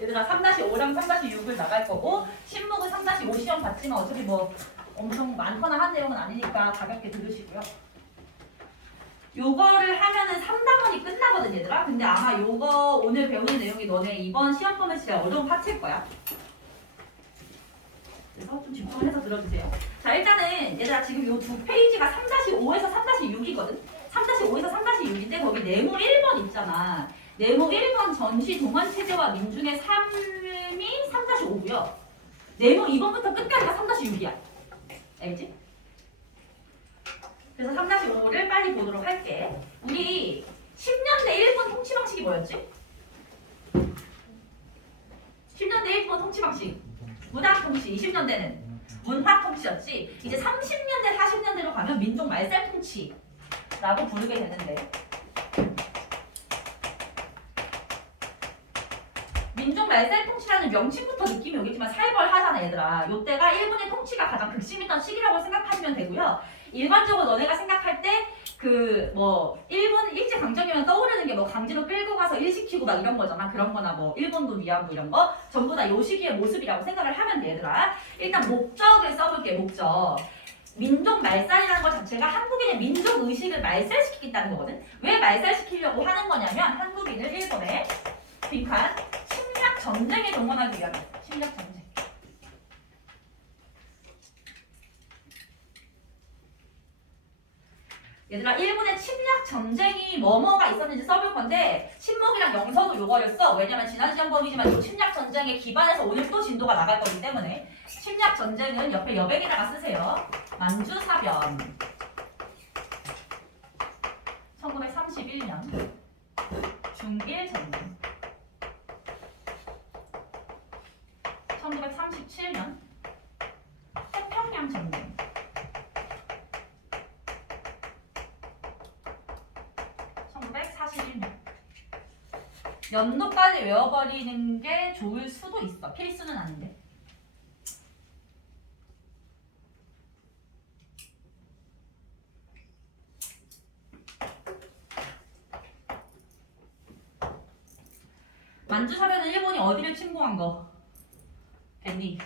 얘들아 3-5랑 3-6을 나갈 거고 신목은 3-5 시험 봤지만 어차피 뭐 엄청 많거나 한 내용은 아니니까 가볍게 들으시고요. 요거를 하면은 3단원이 끝나거든 얘들아. 근데 아마 요거 오늘 배우는 내용이 너네 이번 시험 보면 진짜 어려운 파트일 거야. 그래서 좀 집중해서 들어주세요. 자 일단은 얘들아 지금 요 두 페이지가 3-5에서 3-6이거든. 3-5에서 3-6인데 거기 네모 1번 있잖아. 네모 1번 전시 동원 체제와 민중의 삶이 3-5고요. 네모 2번부터 끝까지가 3-6이야. 알겠지? 그래서 3-5를 빨리 보도록 할게. 우리 10년대 일본 통치 방식이 뭐였지? 10년대 일본 통치 방식. 문학 통치. 20년대는 문화 통치였지. 이제 30년대, 40년대로 가면 민족 말살 통치라고 부르게 되는데. 민족 말살 통치라는 명칭부터 느낌이 오겠지만 살벌하잖아 얘들아. 요때가 일본의 통치가 가장 극심했던 시기라고 생각하시면 되고요. 일반적으로 너네가 생각할 때 그 뭐 일본 일제강점기면 떠오르는 게 뭐 강제로 끌고 가서 일시키고 막 이런 거잖아. 그런 거나 뭐 일본도 위안부 이런 거 전부 다 요 시기의 모습이라고 생각을 하면 돼 얘들아. 일단 목적을 써볼게. 목적. 민족 말살이라는 것 자체가 한국인의 민족 의식을 말살시키겠다는 거거든. 왜 말살시키려고 하는 거냐면 한국인을 일본에 빈칸 침략 전쟁에 동원하기 위함이야. 침략 전쟁. 얘들아 일본의 침략 전쟁이 뭐뭐가 있었는지 써볼 건데 신목이랑 영서도 요거를 써. 왜냐면 지난 시험 범위지만 이 침략 전쟁에 기반해서 오늘 또 진도가 나갈 거기 때문에 침략 전쟁은 옆에 여백에다가 쓰세요. 만주사변 1931년 중일전쟁 1937년 태평양 전쟁 1941년 연도까지 외워버리는 게 좋을 수도 있어. 필수는 아닌데. 만주사변은 일본이 어디를 침공한 거? 됐니?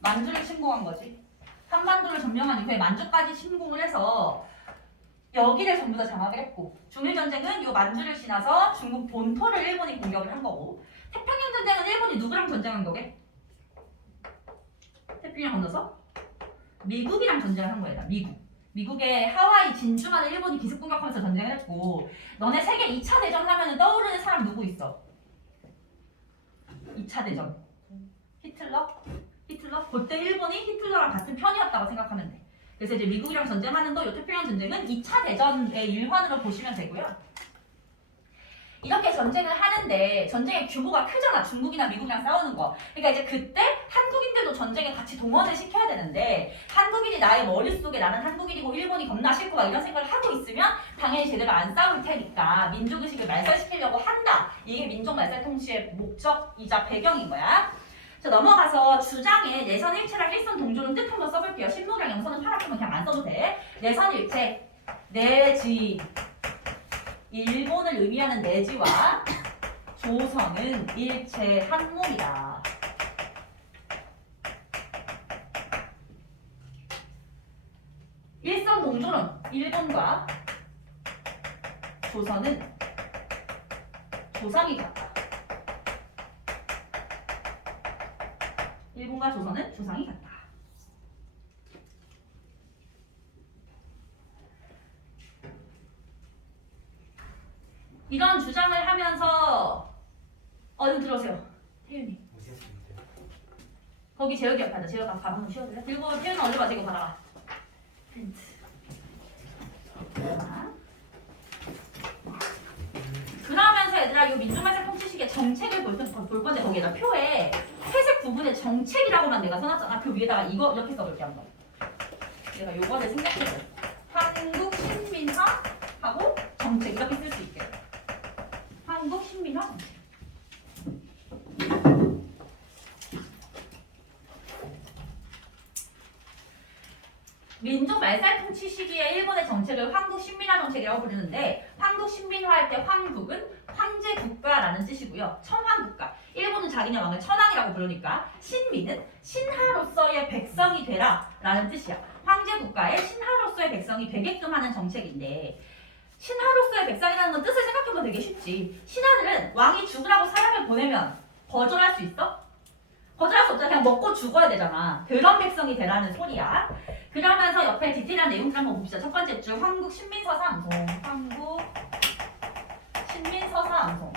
만주를 침공한 거지. 한반도를 점령한 이후에 만주까지 침공을 해서 여기를 전부 다 장악을 했고 중일전쟁은 요 만주를 지나서 중국 본토를 일본이 공격을 한 거고 태평양 전쟁은 일본이 누구랑 전쟁한 거게? 태평양 건너서? 미국이랑 전쟁을 한 거야. 미국의 하와이 진주만을 일본이 기습 공격하면서 전쟁을 했고 너네 세계 2차 대전 하면은 떠오르는 사람 누구 있어? 2차 대전 히틀러? 그때 일본이 히틀러랑 같은 편이었다고 생각하면 돼. 그래서 이제 미국이랑 전쟁하는 거, 요 태평양 전쟁은 2차 대전의 일환으로 보시면 되고요. 이렇게 전쟁을 하는데 전쟁의 규모가 크잖아. 중국이나 미국이랑 싸우는 거. 그러니까 이제 그때 한국인들도 전쟁에 같이 동원을 시켜야 되는데 한국인이 나의 머릿속에 나는 한국인이고 일본이 겁나 싫고 막 이런 생각을 하고 있으면 당연히 제대로 안 싸울 테니까 민족의식을 말살시키려고 한다. 이게 민족 말살 통치의 목적이자 배경인 거야. 자 넘어가서 주장에 내선일체랑 일선 동조는 뜻 한번 써볼게요. 신목이랑 영서는 파랗으면 그냥 안 써도 돼. 내선일체, 내지 일본을 의미하는 내지와 조선은 일체 한 몸이다. 일선 동조는 일본과 조선은 조상이 같다. 일본과 조선은 조상이 같다. 이런 주장을 하면서 좀 들어오세요. 태윤이. 거기 재혁이 옆에 앉아. 재혁아 가방을 씌워줄래? 들고 태윤아 얼른 와서 이거 받아와. 프린트. 그러면서 얘들아 이 민족말살 통치식의 정책을 볼 건데 거기에다 표에 회색 부분에 정책이라고만 내가 써놨잖아. 그 위에다가 이거 이렇게 써볼게 한번. 내가 요거를 생략해줘. 한국 신민화하고 정책 이렇게 쓸 수 있게. 한국 신민화 정책. 민족 말살 통치 시기에 일본의 정책을 한국 신민화 정책이라고 부르는데 한국 신민화할 때 황국은 황제 국가라는 뜻이고요. 천황국가. 일본은 자기네 왕을 천황이라고 부르니까 신민은 신하로서의 백성이 되라라는 뜻이야. 황제 국가에 신하로서의 백성이 되게끔 하는 정책인데 신하로서의 백성이라는 건 뜻을 생각해보면 되게 쉽지. 신하들은 왕이 죽으라고 사람을 보내면 거절할 수 있어? 거절할 수 없잖아. 그냥 먹고 죽어야 되잖아. 그런 백성이 되라는 소리야. 그러면서 옆에 디테일한 내용들 한번 봅시다. 첫 번째 줄 한국 신민서사 암송. 한국 신민서사 암송.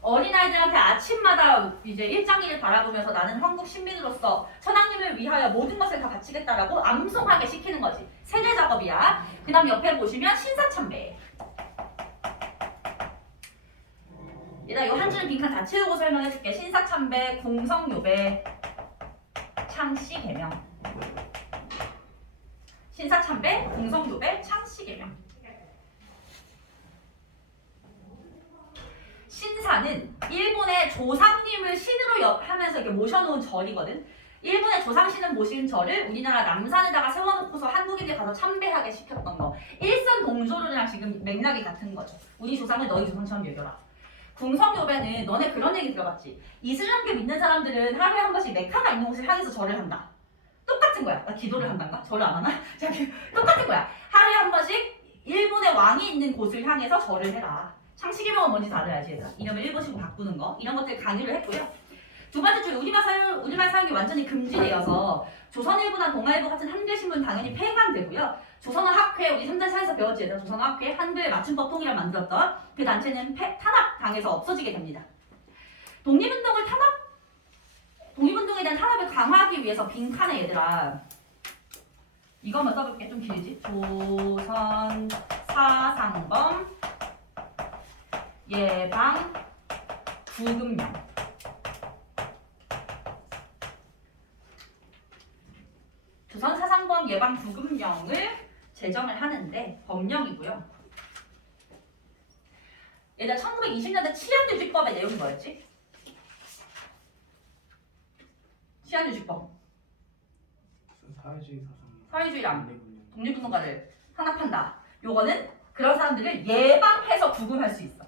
어린아이들한테 아침마다 이제 일장일을 바라보면서 나는 한국 신민으로서 천황님을 위하여 모든 것을 다 바치겠다라고 암송하게 시키는 거지. 세뇌 작업이야. 그 다음 옆에 보시면 신사참배. 얘들아 이 한 줄은 빈칸 다 채우고 설명해줄게. 신사참배, 궁성요배, 창씨개명. 신사참배, 궁성요배, 창씨개명. 신사는 일본의 조상님을 신으로 하면서 이렇게 모셔놓은 절이거든. 일본의 조상신을 모신 절을 우리나라 남산에다가 세워놓고서 한국인들 가서 참배하게 시켰던 거. 일선동조론이랑 지금 맥락이 같은 거죠. 우리 조상을 너희 조상처럼 여겨라. 궁성요배는 너네 그런 얘기 들어봤지? 이슬람교 믿는 사람들은 하루에 한 번씩 메카가 있는 곳을 향해서 절을 한다. 똑같은 거야. 나 기도를 한단가? 절을 안 하나? 똑같은 거야. 하루에 한 번씩 일본의 왕이 있는 곳을 향해서 절을 해라. 창씨개명은 뭔지 다 알아야지 얘들아. 이름을 일본식으로 바꾸는 거 이런 것들 강의를 했고요. 두 번째 줄 우리말 사용이 완전히 금지되어서 조선일보나 동아일보 같은 한글신문 당연히 폐간되고요. 조선어학회 우리 3단 사에서 배웠지 얘들아. 조선어학회 한글 맞춤법 통일을 만들었던 그 단체는 탄압당해서 없어지게 됩니다. 독립운동에 대한 탄압을 강화하기 위해서 빈칸에 얘들아 이거 한번 써볼게. 좀 길지? 조선 사상범 예방 구금령. 조선 사상범 예방 구금령을 제정을 하는데 법령이고요. 얘들아 1920년대 치안유지법의 내용이 뭐였지? 치안유지법. 사회주의랑 독립운동가를 탄압한다. 요거는 그런 사람들을 예방해서 구금할 수 있어.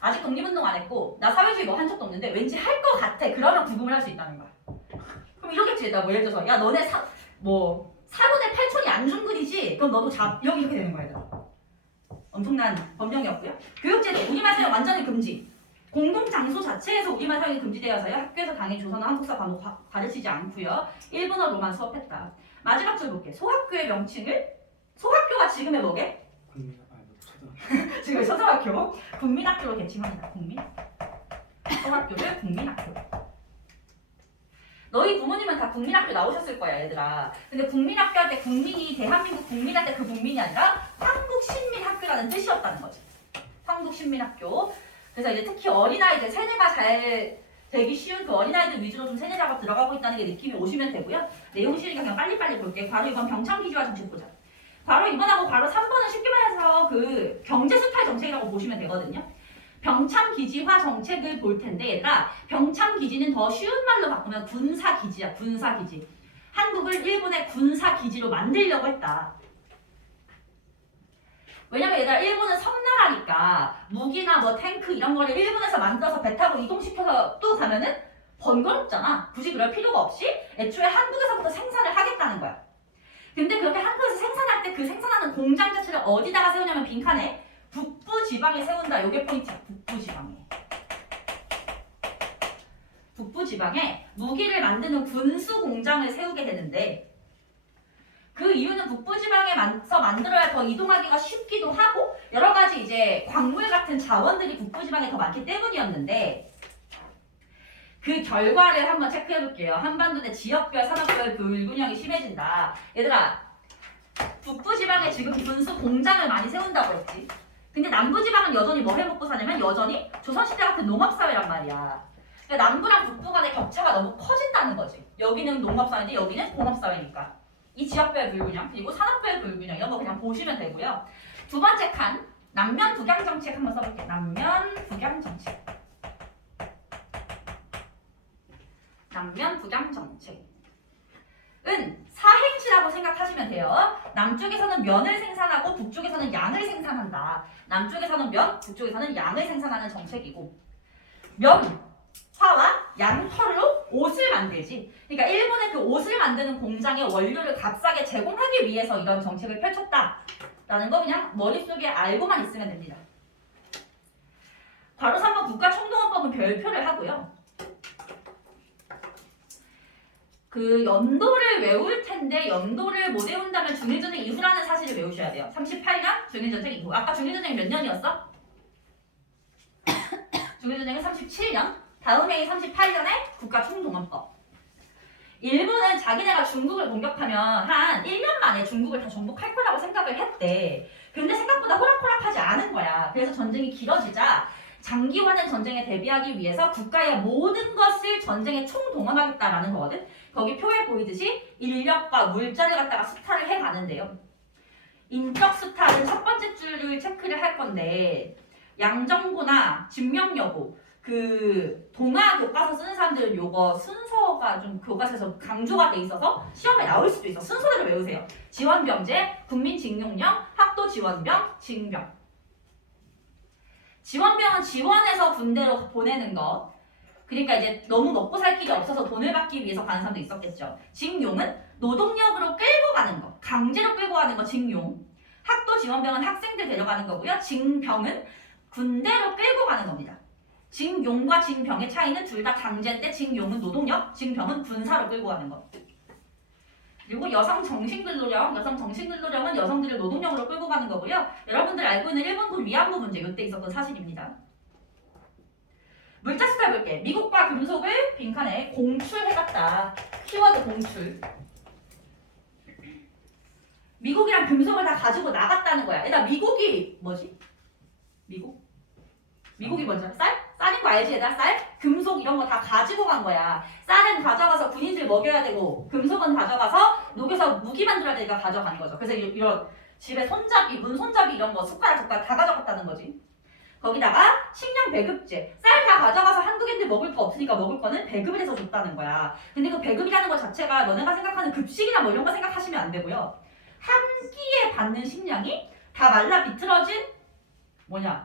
아직 독립운동 안 했고 나 사회주의 뭐 한 적도 없는데 왠지 할 것 같아. 그러면 구금을 할 수 있다는 거야. 그럼 이러겠지. 나 뭐 예를 들어서 야 너네 사돈의 8촌이 안중근이지? 그럼 너도 이렇게 되는 거야. 얘들아. 엄청난 법령이었고요. 교육제도 우리말 사용 완전히 금지. 공동장소 자체에서 우리말 사용이 금지되어서요. 학교에서 당연히 조선어 한국사 과목 가르치지 않고요. 일본어로만 수업했다. 마지막 줄 볼게. 소학교의 명칭을 소학교가 지금의 뭐게? 지금 초등학교 국민학교로 개칭합니다. 소학교를 국민학교. 너희 부모님은 다 국민학교 나오셨을 거야 얘들아. 근데 국민학교 할 때 국민이 대한민국 국민할 때 그 국민이 아니라 한국신민학교라는 뜻이었다는 거지. 한국신민학교. 그래서 이제 특히 어린아이들 세뇌가 잘 되기 쉬운 그 어린아이들 위주로 좀 세뇌 작업 들어가고 있다는 게 느낌이 오시면 되고요. 내용 실리가 그냥 빨리빨리 볼게. 바로 이번 병참기지화 정책 보자. 바로 이번하고 바로 3번은 쉽게 말해서 그 경제수탈 정책이라고 보시면 되거든요. 병참기지화 정책을 볼 텐데 얘들아 병참기지는 더 쉬운 말로 바꾸면 군사기지야. 군사기지. 한국을 일본의 군사기지로 만들려고 했다. 왜냐면 얘들아 일본은 섬나라니까 무기나 뭐 탱크 이런 거를 일본에서 만들어서 배 타고 이동시켜서 또 가면은 번거롭잖아. 굳이 그럴 필요가 없이 애초에 한국에서부터 생산을 하겠다는 거야. 근데 그렇게 한국에서 생산할 때 그 생산하는 공장 자체를 어디다가 세우냐면 빈칸에 북부 지방에 세운다. 요게 포인트야. 북부 지방에. 북부 지방에 무기를 만드는 군수 공장을 세우게 되는데 그 이유는 북부 지방에서 만들어야 더 이동하기가 쉽기도 하고 여러 가지 이제 광물 같은 자원들이 북부 지방에 더 많기 때문이었는데 그 결과를 한번 체크해 볼게요. 한반도 내 지역별, 산업별 불균형이 심해진다. 얘들아 북부 지방에 지금 군수 공장을 많이 세운다고 했지. 근데 남부 지방은 여전히 뭐 해먹고 사냐면 여전히 조선시대 같은 농업사회란 말이야. 그러니까 남부랑 북부 간의 격차가 너무 커진다는 거지. 여기는 농업사회인데 여기는 공업사회니까. 이 지역별 불균형 그리고 산업별 불균형 이런 거 그냥 보시면 되고요. 두 번째 칸 남면 북양 정책 한번 써볼게요. 남면 북양 정책. 남면 북양 정책. 사행시라고 생각하시면 돼요. 남쪽에서는 면을 생산하고 북쪽에서는 양을 생산한다. 남쪽에서는 면, 북쪽에서는 양을 생산하는 정책이고 면화와 양털로 옷을 만들지. 그러니까 일본의 그 옷을 만드는 공장의 원료를 값싸게 제공하기 위해서 이런 정책을 펼쳤다라는 거 그냥 머릿속에 알고만 있으면 됩니다. 바로 3번 국가총동원법은 별표를 하고요. 그 연도를 외울 텐데 연도를 못 외운다면 중일전쟁 이후라는 사실을 외우셔야 돼요. 38년 중일전쟁 이후. 아까 중일전쟁이 몇 년이었어? 중일전쟁은 37년. 다음 해인 38년에 국가총동원법. 일본은 자기네가 중국을 공격하면 한 1년 만에 중국을 다 정복할 거라고 생각을 했대. 근데 생각보다 호락호락하지 않은 거야. 그래서 전쟁이 길어지자 장기화된 전쟁에 대비하기 위해서 국가의 모든 것을 전쟁에 총동원하겠다라는 거거든. 거기 표에 보이듯이 인력과 물자를 갖다가 수탈을 해가는데요. 인적 수탈은 첫 번째 줄을 체크를 할 건데 양정보나 증명여부 그 동화 교과서 쓰는 사람들은 요거 순서가 좀 교과서에서 강조가 돼 있어서 시험에 나올 수도 있어. 순서대로 외우세요. 지원병제, 국민징용령, 학도지원병, 징병. 지원병은 지원해서 군대로 보내는 것. 그러니까 이제 너무 먹고 살 길이 없어서 돈을 받기 위해서 가는 사람도 있었겠죠. 징용은 노동력으로 끌고 가는 거. 강제로 끌고 가는 거 징용. 학도지원병은 학생들 데려가는 거고요. 징병은 군대로 끌고 가는 겁니다. 징용과 징병의 차이는 둘 다 강제인데 징용은 노동력, 징병은 군사로 끌고 가는 거. 그리고 여성 정신근로령은 여성들을 노동력으로 끌고 가는 거고요. 여러분들 알고 있는 일본군 위안부 문제 이때 있었던 사실입니다. 물자 수사 볼게. 미국과 금속을 빈칸에 공출해갔다. 키워드 공출. 미국이랑 금속을 다 가지고 나갔다는 거야. 얘들아 미국이 뭐지? 미국이 먼저 쌀? 쌀인 거 알지 얘들아? 쌀? 금속 이런 거 다 가지고 간 거야. 쌀은 가져가서 군인들 먹여야 되고 금속은 가져가서 녹여서 무기 만들어야 되니까 가져간 거죠. 그래서 이런 집에 손잡이, 문손잡이 이런 거 숟가락 젓가락 다 가져갔다는 거지. 거기다가 식량 배급제. 쌀 다 가져가서 한국인들 먹을 거 없으니까 먹을 거는 배급을 해서 줬다는 거야. 근데 그 배급이라는 거 자체가 너네가 생각하는 급식이나 뭐 이런 거 생각하시면 안 되고요. 한 끼에 받는 식량이 다 말라 비틀어진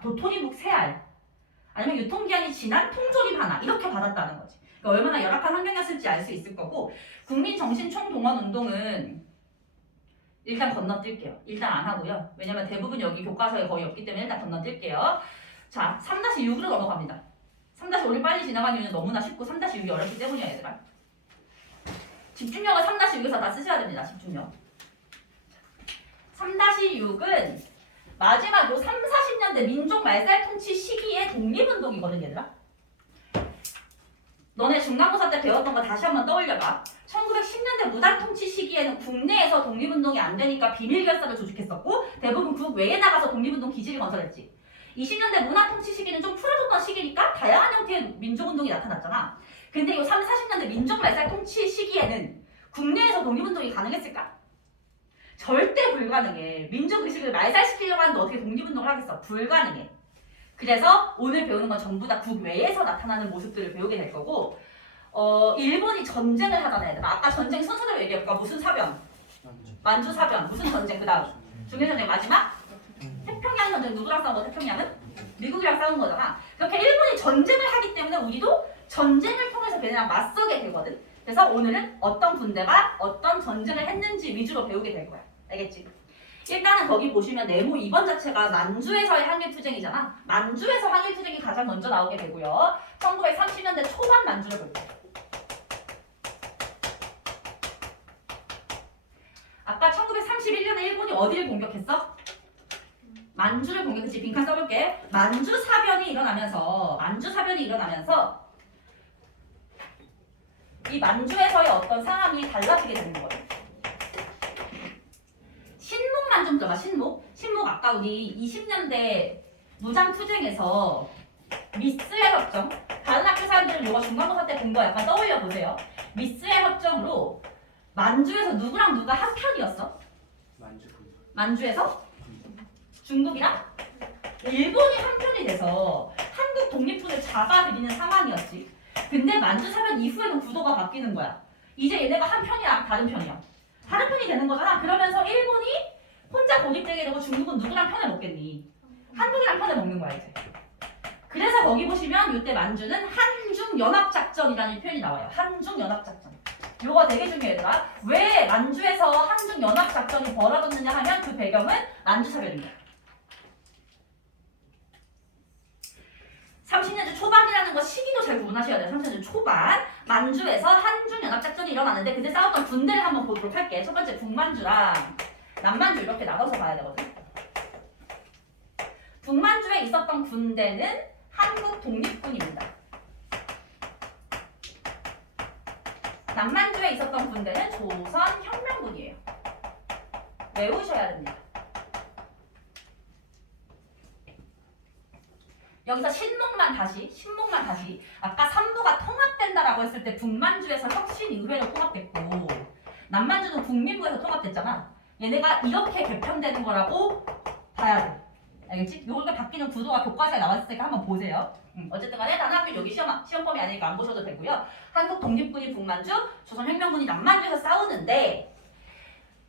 도토리묵 3알. 아니면 유통기한이 지난 통조림 하나 이렇게 받았다는 거지. 그러니까 얼마나 열악한 환경이었을지 알 수 있을 거고 국민정신총동원운동은 일단 건너뛸게요. 일단 안 하고요. 왜냐면 대부분 여기 교과서에 거의 없기 때문에 일단 건너뛸게요. 자, 3-6으로 넘어갑니다. 3-5를 빨리 지나가는 이유는 너무나 쉽고 3-6이 어렵기 때문이야 얘들아. 집중력을 3-6에서 다 쓰셔야 됩니다. 집중력. 3-6은 마지막 요 30-40년대 민족 말살 통치 시기의 독립운동이거든 얘들아. 너네 중간고사 때 배웠던 거 다시 한번 떠올려봐. 1910년대 무당 통치 시기에는 국내에서 독립운동이 안 되니까 비밀결사를 조직했었고 대부분 국외에 나가서 독립운동 기지를 건설했지. 20년대 문화 통치 시기는 좀 풀어졌던 시기니까 다양한 형태의 민족운동이 나타났잖아. 근데 요 30-40년대 민족 말살 통치 시기에는 국내에서 독립운동이 가능했을까? 절대 불가능해. 민족의식을 말살시키려고 하는데 어떻게 독립운동을 하겠어? 불가능해. 그래서 오늘 배우는 건 전부 다 국외에서 나타나는 모습들을 배우게 될 거고 일본이 전쟁을 하잖아요. 아까 전쟁 순서대로 얘기해볼까? 무슨 사변? 만주 사변. 무슨 전쟁? 그 다음 중일전쟁 마지막? 태평양 전쟁. 누구랑 싸운 거? 태평양은? 미국이랑 싸운 거잖아. 그렇게 일본이 전쟁을 하기 때문에 우리도 전쟁을 통해서 걔네랑 맞서게 되거든. 그래서 오늘은 어떤 군대가 어떤 전쟁을 했는지 위주로 배우게 될 거야. 알겠지? 일단은 거기 보시면 네모 2번 자체가 만주에서의 항일투쟁이잖아. 만주에서 항일투쟁이 가장 먼저 나오게 되고요. 1930년대 초반 만주를 볼게요. 아까 1931년에 일본이 어디를 공격했어? 만주를 공격했지. 빈칸 써볼게. 만주 사변이 일어나면서 이 만주에서의 어떤 상황이 달라지게 되는 거예요. 신목만 좀 들어봐. 신목 아까 우리 20년대 무장투쟁에서 미스의 협정. 다른 학교 사람들은 이거 중간고사 때 본 거 약간 떠올려 보세요. 미스의 협정으로 만주에서 누구랑 누가 한 편이었어? 만주에서 중국이랑 일본이 한 편이 돼서 한국 독립군을 잡아들이는 상황이었지. 근데 만주 사변 이후에는 구도가 바뀌는 거야. 이제 얘네가 한 편이야, 다른 편이야? 다른 편이 되는 거잖아. 그러면서 일본이 혼자 고립되게 되고 중국은 누구랑 편을 먹겠니? 한국이랑 편을 먹는 거야 이제. 그래서 거기 보시면 이때 만주는 한중연합작전이라는 표현이 나와요. 한중연합작전. 요거 되게 중요해 얘들아. 왜 만주에서 한중연합작전이 벌어졌느냐 하면 그 배경은 만주사변입니다. 30년대 초반이라는 거 시기도 잘 구분하셔야 돼요. 30년대 초반 만주에서 한중연합작전이 일어나는데 그때 싸웠던 군대를 한번 보도록 할게. 첫 번째 북만주랑 남만주 이렇게 나눠서 봐야 되거든. 북만주에 있었던 군대는 한국 독립군입니다. 남만주에 있었던 군대는 조선혁명군이에요. 외우셔야 됩니다. 여기서 신목만 다시 아까 삼부가 통합된다라고 했을 때 북만주에서 혁신의회로 통합됐고 남만주는 국민부에서 통합됐잖아. 얘네가 이렇게 개편되는 거라고 봐야 돼. 알겠지? 요게 바뀌는 구도가 교과서에 나왔으니까 한번 보세요. 어쨌든 간에 단학교 여기 시험범위 아니니까 안 보셔도 되고요. 한국 독립군이 북만주, 조선혁명군이 남만주에서 싸우는데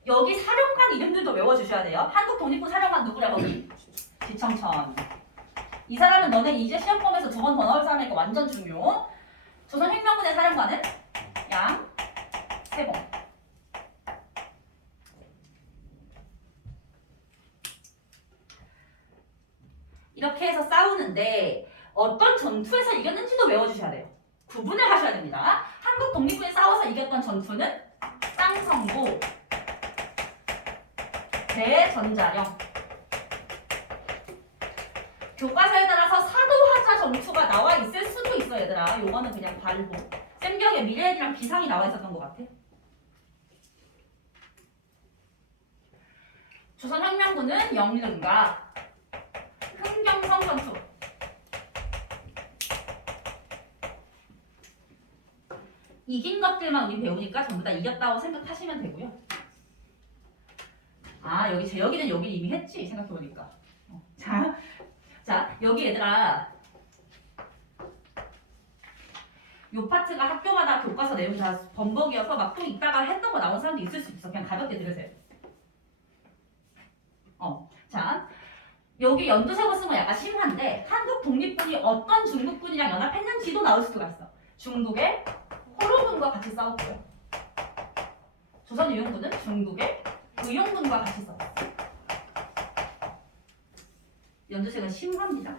여기 사령관 이름들도 외워주셔야 돼요. 한국 독립군 사령관 누구래 거기? 지청천. 이 사람은 너네 이제 시험범에서 두 번 더 나올 사람이니까 완전 중요. 조선혁명군의 사령관은 양세봉. 이렇게 해서 싸우는데 어떤 전투에서 이겼는지도 외워주셔야 돼요. 구분을 하셔야 됩니다. 한국 독립군이 싸워서 이겼던 전투는 쌍성고, 대전자령. 교과서에 따라서 사도하자 전투가 나와 있을 수도 있어 얘들아. 요거는 그냥 발보. 쌤 기억에 미래엔이랑 비상이 나와 있었던 것 같아. 조선혁명군은 영릉과 흥경성 전투. 이긴 것들만 우리 배우니까 전부 다 이겼다고 생각하시면 되고요. 아 여기 제여기는 여기 이미 했지 생각해보니까. 자 여기 얘들아 요 파트가 학교마다 교과서 내용이 다 범벅이어서 막 또 이따가 했던 거 나온 사람도 있을 수 있어. 그냥 가볍게 들으세요. 자 여기 연두색으로 쓴 건 약간 심한데 한국 독립군이 어떤 중국군이랑 연합했는지도 나올 수가 있어. 중국의 호로군과 같이 싸웠고요. 조선유용군은 중국의 의용군과 같이 싸웠어요. 연두색은 심합니다.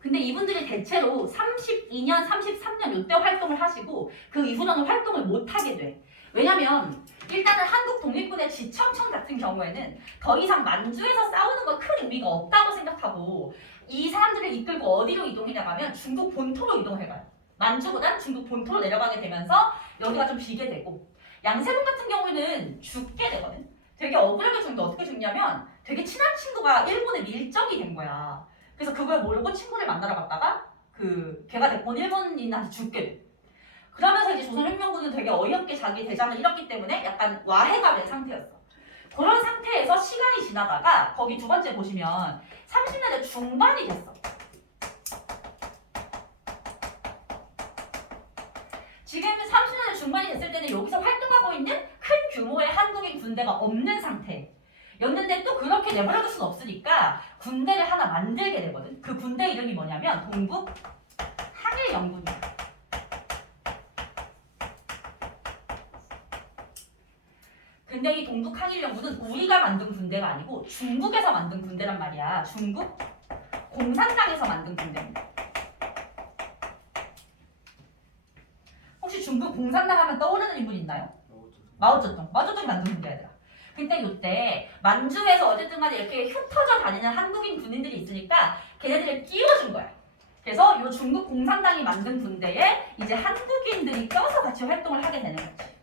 근데 이분들이 대체로 32년, 33년 이때 활동을 하시고 그 이후로는 활동을 못하게 돼. 왜냐면 일단은 한국 독립군의 지청천 같은 경우에는 더 이상 만주에서 싸우는 건 큰 의미가 없다고 생각하고 이 사람들을 이끌고 어디로 이동해냐 하면 중국 본토로 이동해가요. 만주보단 중국 본토로 내려가게 되면서 여기가 좀 비게 되고 양세봉 같은 경우에는 죽게 되거든. 되게 억울하게 죽는데 어떻게 죽냐면 되게 친한 친구가 일본에 밀정이 된 거야. 그래서 그걸 모르고 친구를 만나러 갔다가 걔가 데리고 온 일본인한테 죽게 돼. 그러면서 이제 조선혁명군은 되게 어이없게 자기 대장을 잃었기 때문에 약간 와해가 된 상태였어. 그런 상태에서 시간이 지나다가 거기 두 번째 보시면 30년대 중반이 됐어. 지금 30년대 중반이 됐을 때는 여기서 활동하고 있는 큰 규모의 한국인 군대가 없는 상태였는데 또 그렇게 내버려둘 수는 없으니까 군대를 하나 만들게 되거든. 그 군대 이름이 뭐냐면 동북 항일연군이야. 근데 이 동북 항일연군은 우리가 만든 군대가 아니고 중국에서 만든 군대란 말이야. 중국 공산당에서 만든 군대입니다. 혹시 중국 공산당 하면 떠오르는 인물 있나요? 마오쩌둥. 마오쩌둥이 만든 군대야. 근데 이때 만주에서 어쨌든 간에 이렇게 흩어져 다니는 한국인 군인들이 있으니까 걔네들을 끼워준 거야. 그래서 이 중국 공산당이 만든 군대에 이제 한국인들이 껴서 같이 활동을 하게 되는 거지.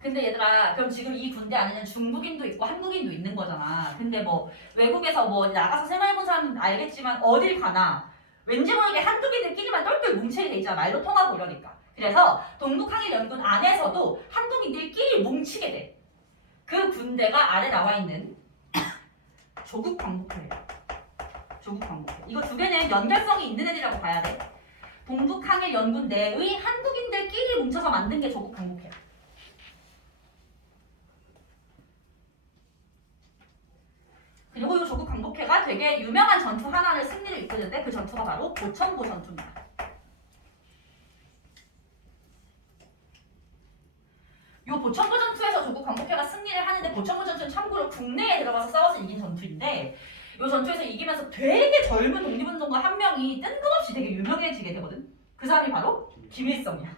근데 얘들아 그럼 지금 이 군대 안에는 중국인도 있고 한국인도 있는 거잖아. 근데 뭐 외국에서 뭐 나가서 생활해본 사람은 알겠지만 어딜 가나 왠지 모르게 한국인들끼리만 똘똘 뭉치게 돼 있잖아. 말로 통하고 이러니까. 그래서 동북항일연군 안에서도 한국인들끼리 뭉치게 돼. 그 군대가 아래 나와 있는 조국 광복회예요. 조국 광복회. 이거 두 개는 연결성이 있는 애들이라고 봐야 돼. 동북항일 연군 내의 한국인들끼리 뭉쳐서 만든 게 조국 광복회야. 그리고 이 조국 광복회가 되게 유명한 전투 하나를 승리를 이끄는데 그 전투가 바로 보천보 전투입니다. 이 보천보 전투에서 조국 광복회가 승리를 하는데 보천보 전투는 참고로 국내에 들어가서 싸워서 이긴 전투인데 이 전투에서 이기면서 되게 젊은 독립운동가 한 명이 뜬금없이 되게 유명해지게 되거든. 그 사람이 바로 김일성이야.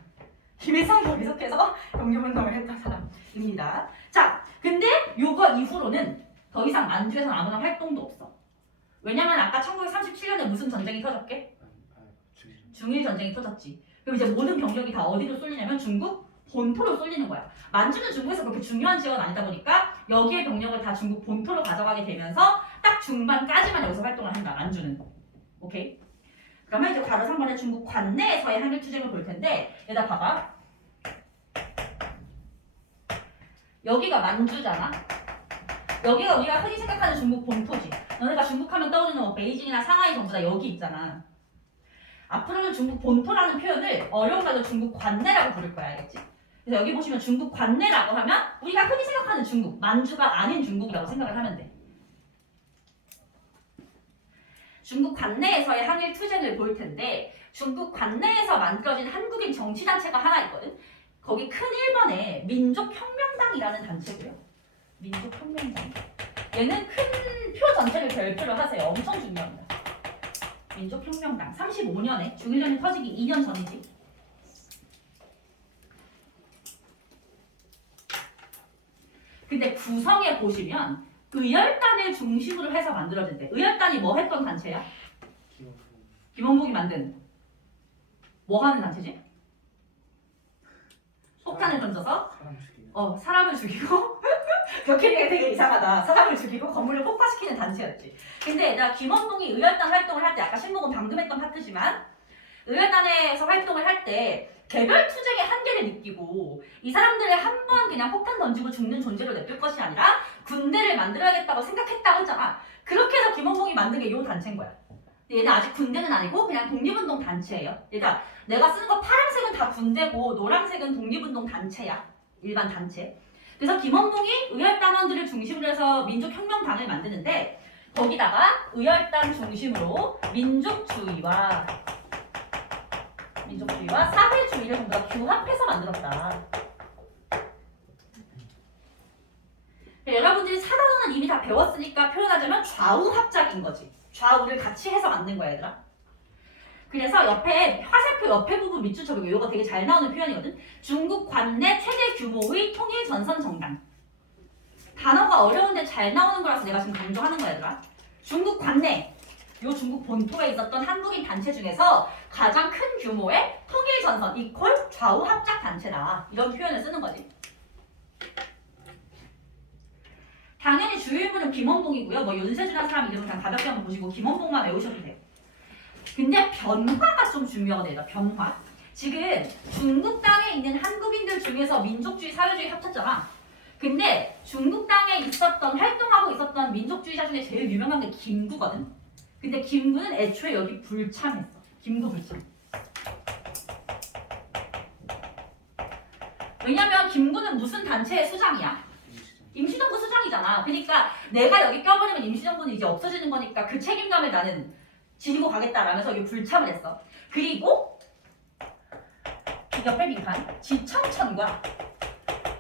김일성이 계속해서 독립운동을 했던 사람입니다. 자, 근데 요거 이후로는 더 이상 만주에서는 아무런 활동도 없어. 왜냐면 아까 1937년에 무슨 전쟁이 터졌게? 중일 전쟁이 터졌지. 그럼 이제 모든 병력이 다 어디로 쏠리냐면 중국 본토로 쏠리는 거야. 만주는 중국에서 그렇게 중요한 지역은 아니다 보니까 여기에 병력을 다 중국 본토로 가져가게 되면서 딱 중반까지만 여기서 활동을 한다. 만주는. 오케이? 그러면 이제 괄호 3번에 중국 관내에서의 한일 투쟁을 볼 텐데 여기다 봐봐. 여기가 만주잖아. 여기가 우리가 흔히 생각하는 중국 본토지. 너네가 중국 하면 떠오르는 뭐 베이징이나 상하이 전부 다 여기 있잖아. 앞으로는 중국 본토라는 표현을 어려운 말로 중국 관내라고 부를 거야. 알겠지? 그래서 여기 보시면 중국 관내라고 하면 우리가 흔히 생각하는 중국, 만주가 아닌 중국이라고 생각을 하면 돼. 중국 관내에서의 한일 투쟁을 볼 텐데 중국 관내에서 만들어진 한국인 정치단체가 하나 있거든. 거기 큰 1번에 민족혁명당이라는 단체고요. 민족혁명당. 얘는 큰 표 전체를 별표로 하세요. 엄청 중요합니다. 민족혁명당. 35년에 중일전이 터지기 2년 전이지. 근데 구성에 보시면 의열단을 중심으로 해서 만들어진대. 의열단이 뭐 했던 단체야? 김원봉이 만든 뭐 하는 단체지? 폭탄을 던져서 사람을 죽이고 벽해리가 되게 이상하다. 사람을 죽이고 건물을 폭파시키는 단체였지. 근데 얘들아 김원봉이 의열단 활동을 할 때 아까 신목은 방금 했던 파트지만 의열단에서 활동을 할 때 개별 투쟁의 한계를 느끼고 이 사람들을 한 번 그냥 폭탄 던지고 죽는 존재로 냅둘 것이 아니라 군대를 만들어야겠다고 생각했다고 했잖아. 그렇게 해서 김원봉이 만든 게 이 단체인 거야. 얘는 아직 군대는 아니고 그냥 독립운동 단체예요. 그러니까 내가 쓰는 거 파란색은 다 군대고 노란색은 독립운동 단체야. 일반 단체. 그래서 김원봉이 의열단원들을 중심으로 해서 민족혁명당을 만드는데 거기다가 의열단 중심으로 민족주의와 사회주의를 전부 다 규합해서 만들었다. 여러분들이 사단원은 이미 다 배웠으니까 표현하자면 좌우합작인 거지. 좌우를 같이 해서 만든 거야 얘들아. 그래서 옆에 화살표 옆에 부분 밑줄 쳐보고 이거 되게 잘 나오는 표현이거든. 중국 관내 최대 규모의 통일 전선 정당. 단어가 어려운데 잘 나오는 거라서 내가 지금 강조하는 거야 얘들아. 중국 관내 요 중국 본토에 있었던 한국인 단체 중에서 가장 큰 규모의 통일 전선 이퀄 좌우 합작 단체다. 이런 표현을 쓰는 거지. 당연히 주요 인물은 김원봉이고요. 뭐 윤세주라는 사람 이름은 그냥 가볍게 한번 보시고 김원봉만 외우셔도 돼요. 근데 변화가 좀 중요하다. 변화. 지금 중국 땅에 있는 한국인들 중에서 민족주의, 사회주의 합쳤잖아. 근데 중국 땅에 있었던 활동하고 있었던 민족주의자 중에 제일 유명한 게 김구거든. 근데 김구는 애초에 여기 불참했어. 김구 불참. 왜냐면 김구는 무슨 단체의 수장이야? 임시정부 수장이잖아. 그러니까 내가 여기 껴버리면 임시정부는 이제 없어지는 거니까 그 책임감을 나는 지니고 가겠다라면서 여기 불참을 했어. 그리고 옆에 빈칸 지청천과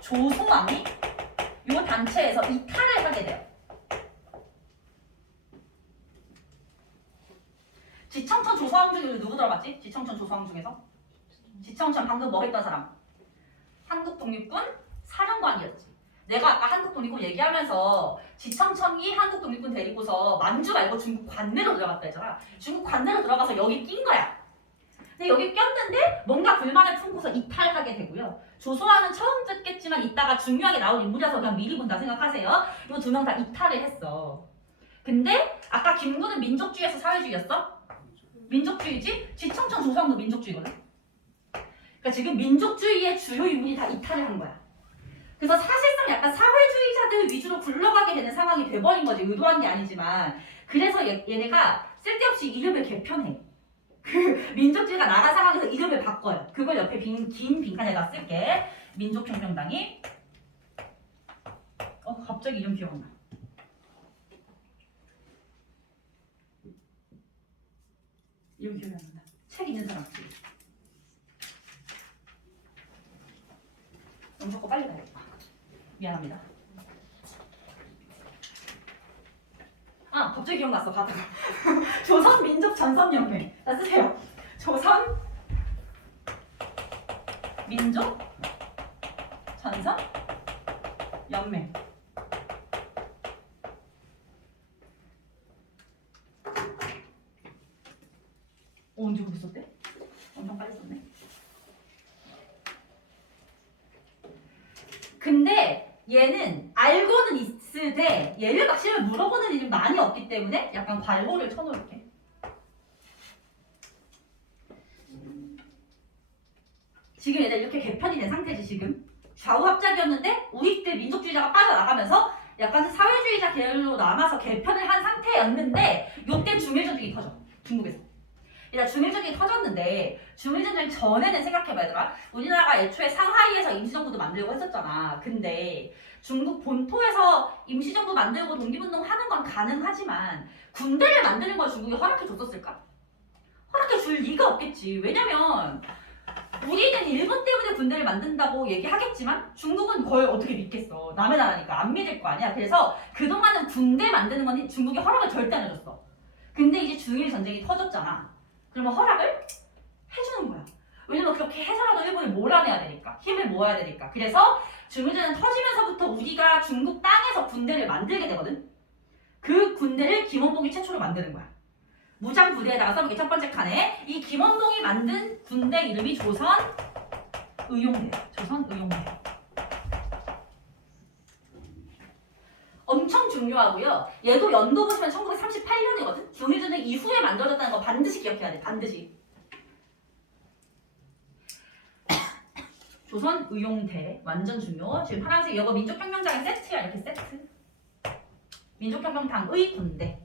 조소왕이 이 단체에서 이탈을 하게 돼요. 지청천 조소왕 중에 누구 들어갔지? 지청천 조소왕 중에서? 지청천 방금 뭐 했던 사람? 한국독립군 사령관이었지. 내가 아까 한국독립군 얘기하면서 지청천이 한국독립군 데리고서 만주 말고 중국 관내로 들어갔다 했잖아. 중국 관내로 들어가서 여기 낀 거야. 근데 여기 꼈는데 뭔가 불만을 품고서 이탈하게 되고요. 조소왕은 처음 듣겠지만 이따가 중요하게 나올 인물이라서 그냥 미리 본다 생각하세요. 이 두 명 다 이탈을 했어. 근데 아까 김구는 민족주의에서 사회주의였어? 민족주의지? 지청천 조소왕도 민족주의거든. 그러니까 지금 민족주의의 주요 인물이 다 이탈을 한 거야. 그래서 사실상 약간 사회주의자들 위주로 굴러가게 되는 상황이 돼버린 거지. 의도한 게 아니지만. 그래서 얘네가 쓸데없이 이름을 개편해. 그 민족주의가 나간 상황에서 이름을 바꿔요. 그걸 옆에 긴 빈칸에다 쓸게. 민족혁명당이 갑자기 이름 기억 안 나. 이름 기억이 안 난다. 책 있는 사람 없지? 영석 거 빨리 가야겠다. 미안합니다. 갑자기 기억났어. 바다가. 조선민족전선연맹. 자, 쓰세요. 조선민족전선연맹. 언제 그거 썼대? 엄청 빨리 썼네. 근데 얘는 알고는 있으되 얘를 막 시험에 물어보는 일이 많이 없기 때문에 약간 괄호를 쳐놓을게. 지금 얘들 이렇게 개편이 된 상태지. 지금 좌우 합작이었는데 우리 때 민족주의자가 빠져나가면서 약간 사회주의자 계열로 남아서 개편을 한 상태였는데 요때 중일전쟁이 터져. 중국에서. 일단 중일전쟁이 터졌는데 중일전쟁 전에는 생각해봐야 되나? 우리나라가 애초에 상하이에서 임시정부도 만들고 했었잖아. 근데 중국 본토에서 임시정부 만들고 독립운동하는 건 가능하지만 군대를 만드는 걸 중국이 허락해줬었을까? 허락해줄 리가 없겠지. 왜냐면 우리는 일본 때문에 군대를 만든다고 얘기하겠지만 중국은 그걸 어떻게 믿겠어. 남의 나라니까 안 믿을 거 아니야. 그래서 그동안은 군대 만드는 건 중국이 허락을 절대 안 해줬어. 근데 이제 중일전쟁이 터졌잖아. 그러면 허락을 해주는 거야. 왜냐면 그렇게 해서라도 일본을 몰아내야 되니까. 힘을 모아야 되니까. 그래서 중일전쟁 터지면서부터 우리가 중국 땅에서 군대를 만들게 되거든. 그 군대를 김원봉이 최초로 만드는 거야. 무장부대에다가 써볼게. 첫 번째 칸에 이 김원봉이 만든 군대 이름이 조선의용대. 조선의용대. 엄청 중요하고요. 얘도 연도 보시면 1938년이거든. 중일전쟁 이후에 만들어졌다는 거 반드시 기억해야 돼. 반드시. 조선의용대 완전 중요. 지금 파란색 이거 민족혁명장의 세트야. 이렇게 세트. 민족혁명당의 군대.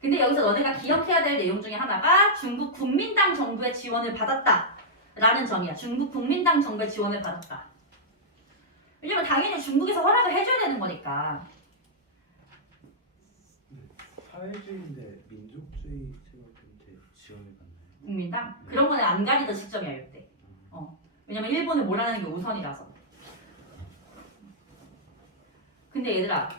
근데 여기서 너네가 기억해야 될 내용 중에 하나가 중국 국민당 정부의 지원을 받았다 라는 점이야. 중국 국민당 정부의 지원을 받았다. 왜냐면 당연히 중국에서 허락을 해줘야 되는 거니까. 사회주의인데 민족주의 세력한테 지원을 받나요? 국민당? 그런 거는 안 가리던 시점이야 이때. 왜냐면 일본을 몰아내는 게 우선이라서. 근데 얘들아,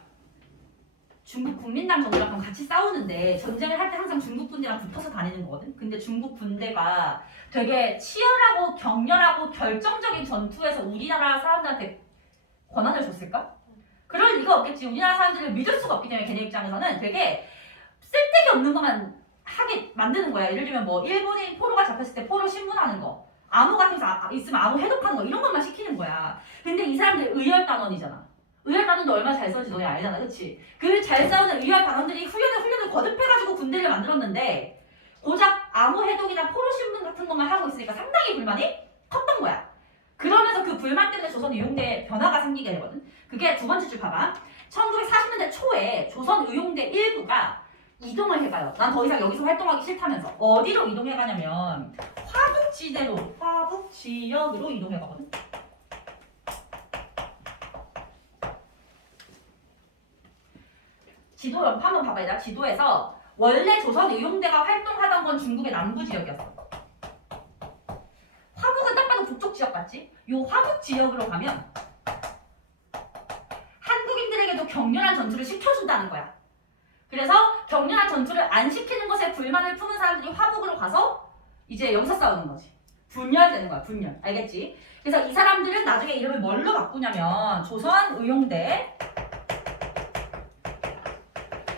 중국 국민당 정부랑 같이 싸우는데 전쟁을 할 때 항상 중국 군대랑 붙어서 다니는 거거든. 근데 중국 군대가 되게 치열하고 격렬하고 결정적인 전투에서 우리나라 사람들한테 권한을 줬을까? 그럴 리가 없겠지. 우리나라 사람들을 믿을 수가 없기 때문에 걔네 입장에서는 되게 쓸데기 없는 것만 하게 만드는 거야. 예를 들면 뭐 일본인 포로가 잡혔을 때 포로 신문하는 거, 암호 같은 거 있으면 암호 해독하는 거 이런 것만 시키는 거야. 근데 이 사람들 의열단원이잖아. 의열단원도 얼마나 잘 싸우는지 너네 알잖아. 그치? 그 잘 싸우는 의열단원들이 훈련을 거듭해가지고 군대를 만들었는데 고작 암호 해독이나 포로 신문 같은 것만 하고 있으니까 상당히 불만이 컸던 거야. 그러면서 그 불만 때문에 조선의용대에 변화가 생기게 되거든. 그게 두 번째 줄 봐봐. 1940년대 초에 조선의용대 일부가 이동을 해가요. 난 더 이상 여기서 활동하기 싫다면서. 어디로 이동해가냐면 화북지대로, 화북지역으로 이동해가거든. 지도 한번 봐봐. 얘들아. 지도에서 원래 조선의용대가 활동하던 건 중국의 남부 지역이었어. 화북은 딱 봐도 북쪽 지역 같지? 요 화북 지역으로 가면 한국인들에게도 격렬한 전투를 시켜준다는 거야. 그래서 격렬한 전투를 안 시키는 것에 불만을 품은 사람들이 화북으로 가서 이제 여기서 싸우는 거지. 분열되는 거야. 분열. 알겠지? 그래서 이 사람들은 나중에 이름을 뭘로 바꾸냐면 조선의용대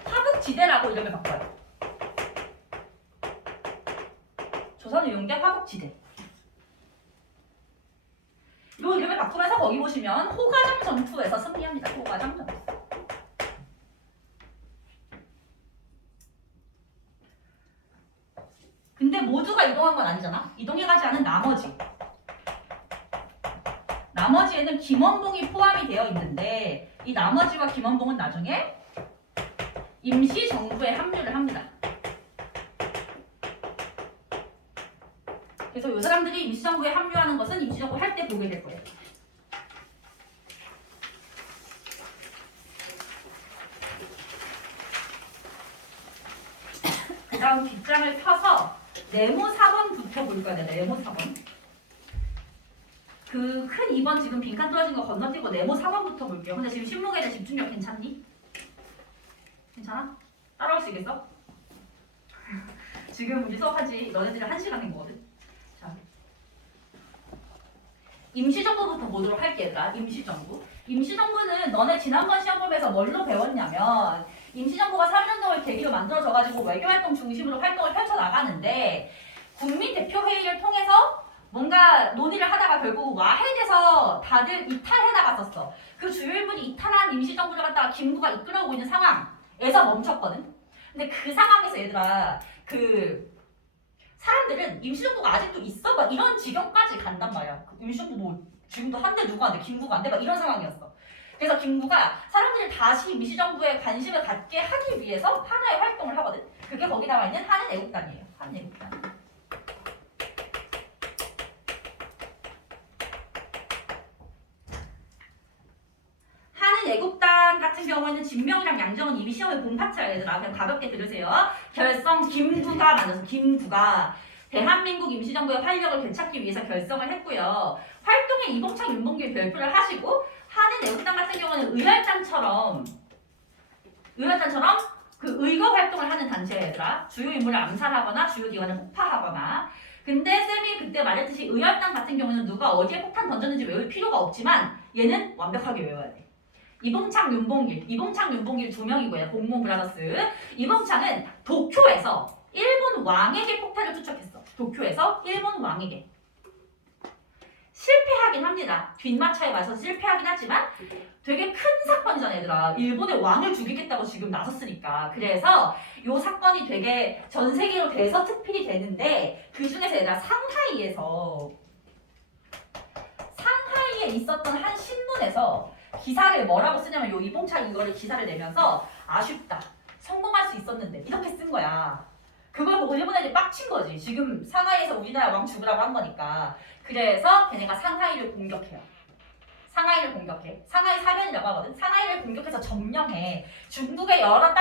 화북지대라고 이름을 바꿔요. 조선의용대 화북지대. 요 이름을 바꾸면서 거기 보시면 호가정 전투에서 승리합니다. 호가정 전투. 근데 모두가 이동한 건 아니잖아. 이동해가지 않은 나머지 나머지에는 김원봉이 포함이 되어 있는데 이 나머지와 김원봉은 나중에 임시정부에 합류를 합니다. 그래서 이 사람들이 임시정부에 합류하는 것은 임시정부 할 때 보게 될 거예요. 그 다음 뒷장을 펴서 네모 4번부터 볼 거야. 네모 4번. 그 큰 2번 지금 빈칸 떨어진 거 건너뛰고 네모 4번부터 볼게요. 근데 지금 신문에 대한 집중력 괜찮니? 괜찮아? 따라올 수 있겠어? 지금 우리 수업한 지 너네들이 1시간 된 거거든. 자, 임시정부부터 보도록 할게 얘들아. 임시정부. 임시정부는 너네 지난번 시험 보면서 뭘로 배웠냐면 임시정부가 사회운동을 계기로 만들어져가지고 외교활동 중심으로 활동을 펼쳐나가는데 국민대표회의를 통해서 뭔가 논의를 하다가 결국 와해돼서 다들 이탈해 나갔었어. 그 주요 인물이 이탈한 임시정부를 갖다가 김구가 이끌어오고 있는 상황에서 멈췄거든. 근데 그 상황에서 얘들아 그 사람들은 임시정부가 아직도 있어? 막 이런 지경까지 간단 말이야. 임시정부 뭐 지금도 한대 누가 안 돼? 김구가 안 돼? 막 이런 상황이었어. 그래서 김구가 사람들이 다시 임시정부에 관심을 갖게 하기 위해서 하나의 활동을 하거든. 그게 거기 나와 있는 한은애국단이에요. 한은애국단. 한은애국단 같은 경우에는 진명이랑 양정은 이미 시험에 본 파트야 얘들아. 그냥 가볍게 들으세요. 결성 김구가 만들어서 김구가 대한민국 임시정부의 활력을 되찾기 위해서 결성을 했고요. 활동에 이봉창, 윤봉길 별표를 하시고 한은애국단 같은 경우는 의열단처럼 그 의거 활동을 하는 단체야 얘들아. 주요 인물을 암살하거나 주요 기관을 폭파하거나. 근데 쌤이 그때 말했듯이 의열단 같은 경우는 누가 어디에 폭탄 던졌는지 외울 필요가 없지만 얘는 완벽하게 외워야 돼. 이봉창, 윤봉길 두 명이고요. 공모 브라더스. 이봉창은 도쿄에서 일본 왕에게 폭탄을 투척했어. 도쿄에서 일본 왕에게. 실패하긴 합니다. 뒷마차에 와서 실패하긴 하지만 되게 큰 사건이잖아 얘들아. 일본의 왕을 죽이겠다고 지금 나섰으니까. 그래서 이 사건이 되게 전 세계로 대서특필이 되는데 그 중에서 얘들아 상하이에 있었던 한 신문에서 기사를 뭐라고 쓰냐면 요 이봉창 이거를 기사를 내면서 아쉽다. 성공할 수 있었는데 이렇게 쓴 거야. 그걸 보고 일본 애들이 빡친 거지. 지금 상하이에서 우리나라 왕 죽으라고 한 거니까. 그래서 걔네가 상하이를 공격해요. 상하이 사변이라고 하거든. 상하이를 공격해서 점령해. 중국의 여러